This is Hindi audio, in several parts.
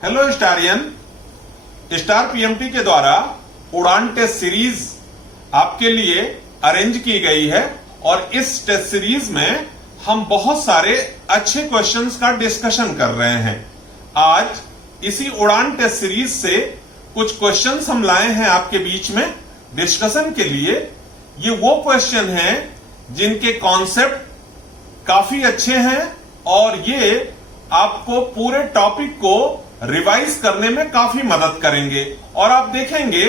हेलो स्टारियन, स्टार पीएमटी के द्वारा उड़ान टेस्ट सीरीज आपके लिए अरेंज की गई है और इस टेस्ट सीरीज में हम बहुत सारे अच्छे क्वेश्चंस का डिस्कशन कर रहे हैं। आज इसी उड़ान टेस्ट सीरीज से कुछ क्वेश्चंस हम लाए हैं आपके बीच में डिस्कशन के लिए। ये वो क्वेश्चन हैं जिनके कॉन्सेप्ट काफी अच्छे हैं और ये आपको पूरे टॉपिक को रिवाइज करने में काफी मदद करेंगे। और आप देखेंगे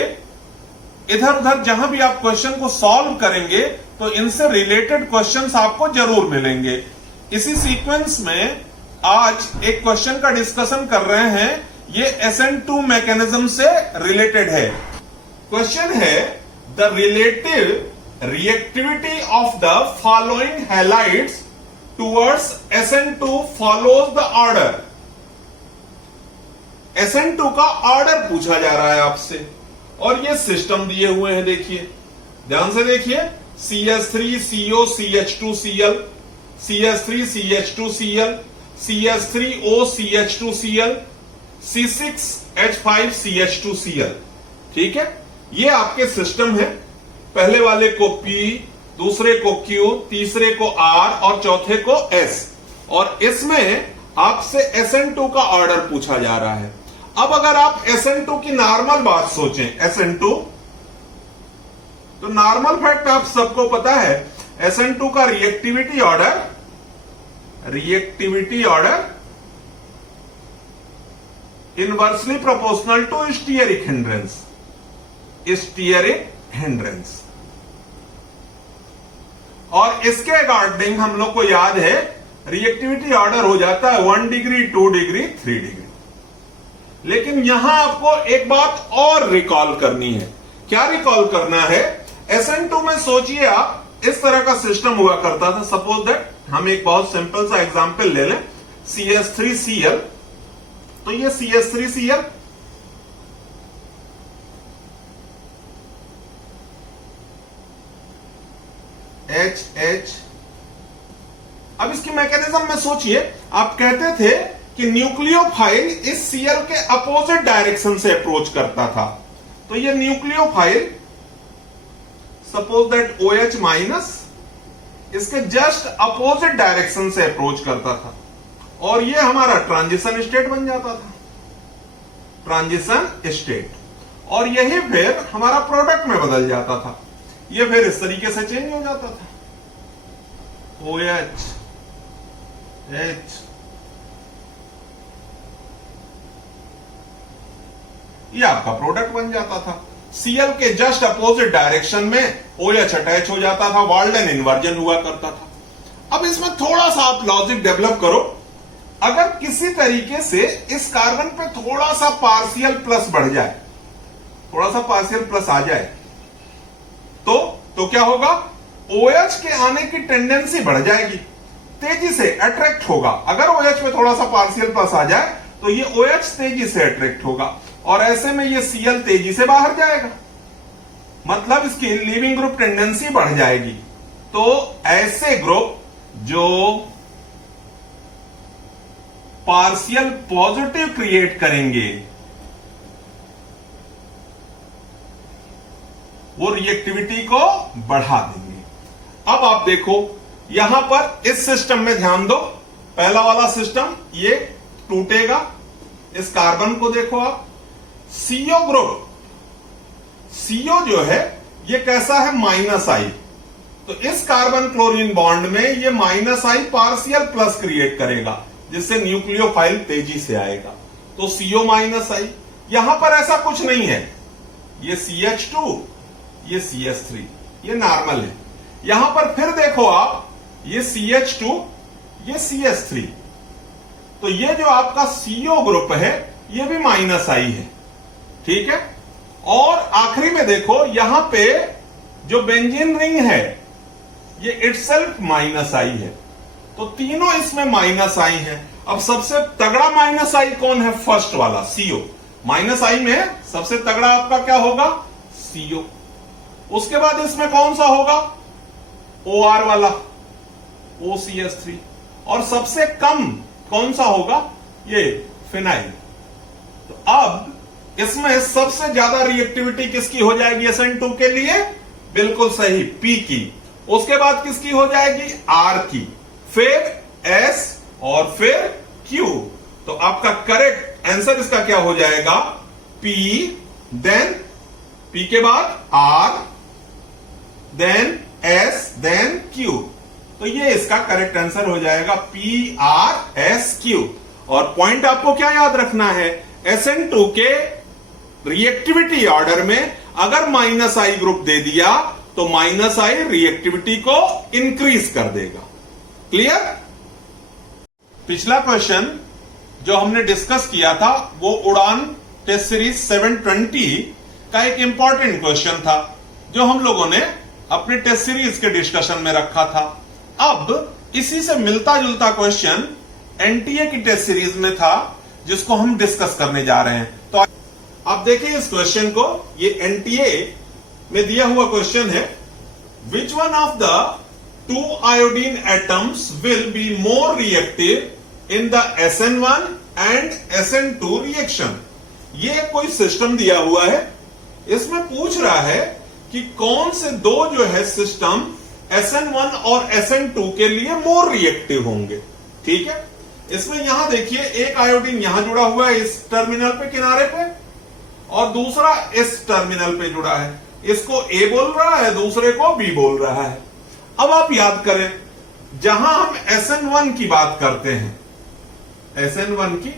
इधर उधर जहां भी आप क्वेश्चन को सॉल्व करेंगे तो इनसे रिलेटेड क्वेश्चंस आपको जरूर मिलेंगे। इसी सीक्वेंस में आज एक क्वेश्चन का डिस्कशन कर रहे हैं, ये SN2 मैकेनिज्म से रिलेटेड है। क्वेश्चन है the relative reactivity of the following halides towards SN2 follows the order. SN2 का ऑर्डर पूछा जा रहा है आपसे और ये सिस्टम दिए हुए हैं। देखिए, ध्यान से देखिए, CH3CO CH2Cl, CH3 CH2Cl, CH3O CH2Cl, C6H5 CH2Cl। ठीक है, ये आपके सिस्टम है। पहले वाले को P, दूसरे को Q, तीसरे को R और चौथे को S। और इसमें आपसे SN2 का ऑर्डर पूछा जा रहा है। अब अगर आप SN2 की नॉर्मल बात सोचें, SN2 तो नॉर्मल फैक्ट आप सबको पता है, SN2 का reactivity order inversely proportional to steric hindrance. और इसके अकॉर्डिंग हम लोग को याद है रिएक्टिविटी ऑर्डर हो जाता है 1 डिग्री, 2 डिग्री, 3 डिग्री। लेकिन यहां आपको एक बात और रिकॉल करनी है। क्या रिकॉल करना है? SN2 में सोचिए आप इस तरह का सिस्टम हुआ करता था। सपोज दैट हम एक बहुत सिंपल सा एग्जांपल ले लें, CH3Cl। तो ये CH3Cl, HH। अब इसकी मैकेनिज्म में सोचिए, आप कहते थे कि न्यूक्लियोफाइल इस Cl के अपोजिट डायरेक्शन से अप्रोच करता था। तो ये nucleophile suppose that OH minus इसके जस्ट अपोजिट डायरेक्शन से अप्रोच करता था और ये हमारा ट्रांजिशन स्टेट बन जाता था, ट्रांजिशन स्टेट। और यही फिर हमारा प्रोडक्ट में बदल जाता था। ये फिर इस तरीके से चेंज हो जाता था, OH H। ये आपका प्रोडक्ट बन जाता था। Cl के जस्ट अपोजिट डायरेक्शन में OH अटैच हो जाता था, वाल्डन इन्वर्जन हुआ करता था। अब इसमें थोड़ा सा आप लॉजिक डेवलप करो। अगर किसी तरीके से इस कार्बन पे थोड़ा सा पार्शियल प्लस बढ़ जाए, थोड़ा सा पार्शियल प्लस आ जाए, तो क्या होगा? OH के आने की टेंडेंसी बढ़ जाएगी, तेजी से अट्रैक्ट होगा। अगर OH में थोड़ा सा पार्शियल प्लस आ जाए तो ये OH तेजी से अट्रैक्ट होगा और ऐसे में ये Cl तेजी से बाहर जाएगा, मतलब इसकी लीविंग ग्रुप टेंडेंसी बढ़ जाएगी। तो ऐसे ग्रुप जो पार्शियल पॉजिटिव क्रिएट करेंगे वो रिएक्टिविटी को बढ़ा देंगे। अब आप देखो यहां पर इस सिस्टम में ध्यान दो, पहला वाला सिस्टम ये टूटेगा। इस कार्बन को देखो आप, CO ग्रुप, CO जो है ये कैसा है? -I। तो इस कार्बन क्लोरीन बॉन्ड में ये -I पार्शियल प्लस क्रिएट करेगा जिससे न्यूक्लियोफाइल तेजी से आएगा। तो CO -I। यहां पर ऐसा कुछ नहीं है, ये CH2, ये CH3, ये नॉर्मल है। यहां पर फिर देखो आप, ये CH2, ये CH3। तो ये जो आपका CO ग्रुप है ये भी -I है। ठीक है, और आखिरी में देखो यहां पे जो बेंजीन रिंग है ये इटसेल्फ -I है। तो तीनों इसमें -I है। अब सबसे तगड़ा -I कौन है? फर्स्ट वाला CO। -I में सबसे तगड़ा आपका क्या होगा? CO। उसके बाद इसमें कौन सा होगा? OR वाला, OCH3। और सबसे कम कौन सा होगा? ये फिनाइल, तो अब इसमें सबसे ज्यादा रिएक्टिविटी किसकी हो जाएगी SN2 के लिए? बिल्कुल सही, P की। उसके बाद किसकी हो जाएगी? R की, फिर S और फिर Q। तो आपका करेक्ट आंसर इसका क्या हो जाएगा? P, देन P के बाद R, then S, then Q। तो ये इसका करेक्ट आंसर हो जाएगा PRSQ। और पॉइंट आपको क्या याद रखना है? SN2 के रिएक्टिविटी ऑर्डर में अगर -I ग्रुप दे दिया तो -I रिएक्टिविटी को इंक्रीज कर देगा। क्लियर? पिछला क्वेश्चन जो हमने डिस्कस किया था वो उड़ान टेस्ट सीरीज 720 का एक इंपॉर्टेंट क्वेश्चन था जो हम लोगों ने अपने टेस्ट सीरीज के डिस्कशन में रखा था। अब इसी से मिलता जुलता क्वेश्चन एनटीए की टेस्ट सीरीज में था जिसको हम डिस्कस करने जा रहे हैं। तो आप देखिए इस क्वेश्चन को, ये एनटीए में दिया हुआ क्वेश्चन है, which one of the 2 iodine atoms will be more reactive in the SN1 and SN2 reaction. ये कोई सिस्टम दिया हुआ है, इसमें पूछ रहा है कि कौन से दो जो है सिस्टम SN1 और SN2 के लिए मोर रिएक्टिव होंगे। ठीक है, इसमें यहां देखिए एक आयोडीन यहां जुड़ा हुआ है इस टर्मिनल पे, किनारे पे, और दूसरा इस टर्मिनल पे जुड़ा है। इसको A बोल रहा है, दूसरे को B बोल रहा है। अब आप याद करें, जहां हम SN1 की बात करते हैं, SN1 की,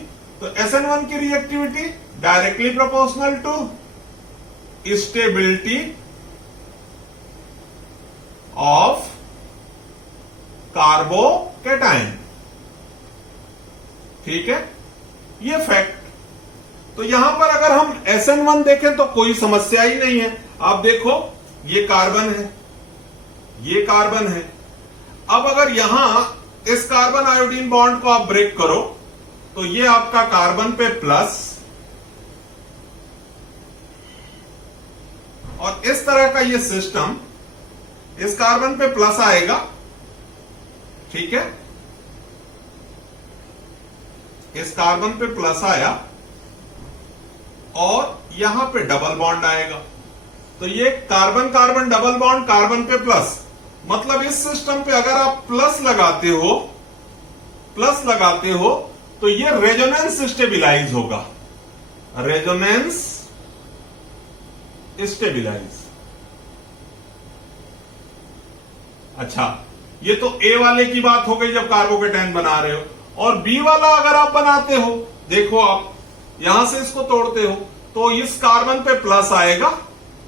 तो SN1 की reactivity directly proportional to stability of carbocation. ठीक है, ये फैक्ट। तो यहां पर अगर हम SN1 देखें तो कोई समस्या ही नहीं है। आप देखो, ये कार्बन है, ये कार्बन है। अब अगर यहां इस कार्बन आयोडीन बॉन्ड को आप ब्रेक करो तो ये आपका कार्बन पे प्लस, और इस तरह का ये सिस्टम, इस कार्बन पे प्लस आएगा। ठीक है, इस कार्बन पे प्लस आया और यहां पे डबल बॉन्ड आएगा। तो ये carbon carbon double bond, carbon पे प्लस, मतलब इस सिस्टम पे अगर आप प्लस लगाते हो तो ये रेजोनेंस स्टेबिलाईज होगा, रेजोनेंस स्टेबिलाईज। अच्छा, ये तो ए वाले की बात हो गई जब कार्बोकैटायन बना रहे हो, और बी वाला अगर आप बनाते हो, देखो आप यहां से इसको तोड़ते हो तो इस कार्बन पे प्लस आएगा,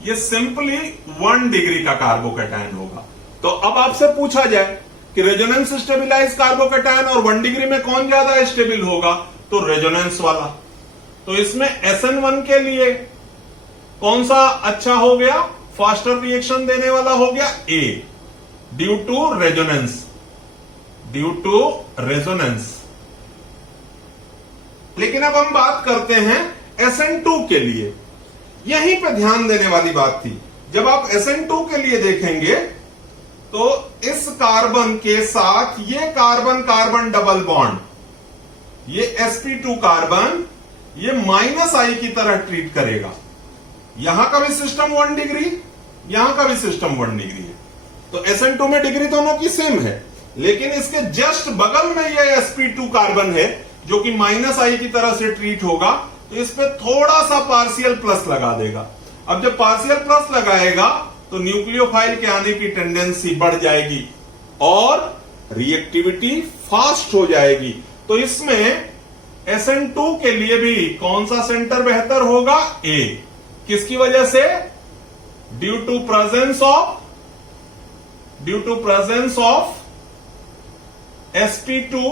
ये सिंपली 1 डिग्री का कार्बोकैटायन होगा। तो अब आपसे पूछा जाए कि रेजोनेंस स्टेबिलाईज कार्बोकैटायन और 1 डिग्री में कौन ज्यादा स्टेबल होगा, तो रेजोनेंस वाला। तो इसमें SN1 के लिए कौन सा अच्छा हो गया, फास्टर रिएक्शन देने वाला हो गया A, due to resonance, due to resonance. लेकिन अब हम बात करते हैं SN2 के लिए। यहीं पे ध्यान देने वाली बात थी, जब आप SN2 के लिए देखेंगे तो इस कार्बन के साथ ये कार्बन कार्बन डबल बॉन्ड, ये sp2 कार्बन, ये -I की तरह ट्रीट करेगा। यहां का भी सिस्टम 1 डिग्री, यहां का भी सिस्टम 1 डिग्री है। तो SN2 में डिग्री दोनों की सेम है, लेकिन इसके जस्ट बगल में ये sp2 कार्बन है जो कि -I की तरह से ट्रीट होगा, तो इस पे थोड़ा सा पार्शियल प्लस लगा देगा। अब जब पार्शियल प्लस लगाएगा तो न्यूक्लियोफाइल के आने की टेंडेंसी बढ़ जाएगी और रिएक्टिविटी फास्ट हो जाएगी। तो इसमें SN2 के लिए भी कौन सा सेंटर बेहतर होगा, A। किसकी वजह से, due to presence of sp2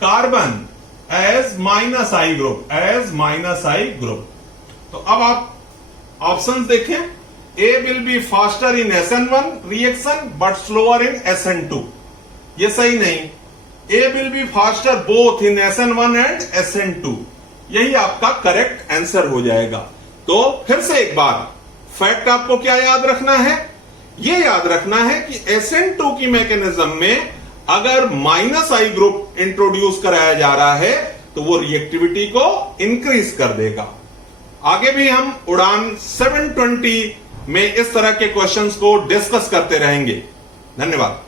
carbon as -I group, as -I group. तो अब आप ऑप्शंस देखें, A will be faster in SN1 reaction but slower in SN2। ये सही नहीं, A will be faster both in SN1 and SN2। यही आपका करेक्ट आंसर हो जाएगा। तो फिर से एक बार फैक्ट आपको क्या याद रखना है, ये याद रखना है कि SN2 की मैकेनिज्म में अगर -I ग्रुप इंट्रोड्यूस कराया जा रहा है तो वो रिएक्टिविटी को इंक्रीज कर देगा। आगे भी हम उड़ान 720 में इस तरह के क्वेश्चंस को डिस्कस करते रहेंगे। धन्यवाद।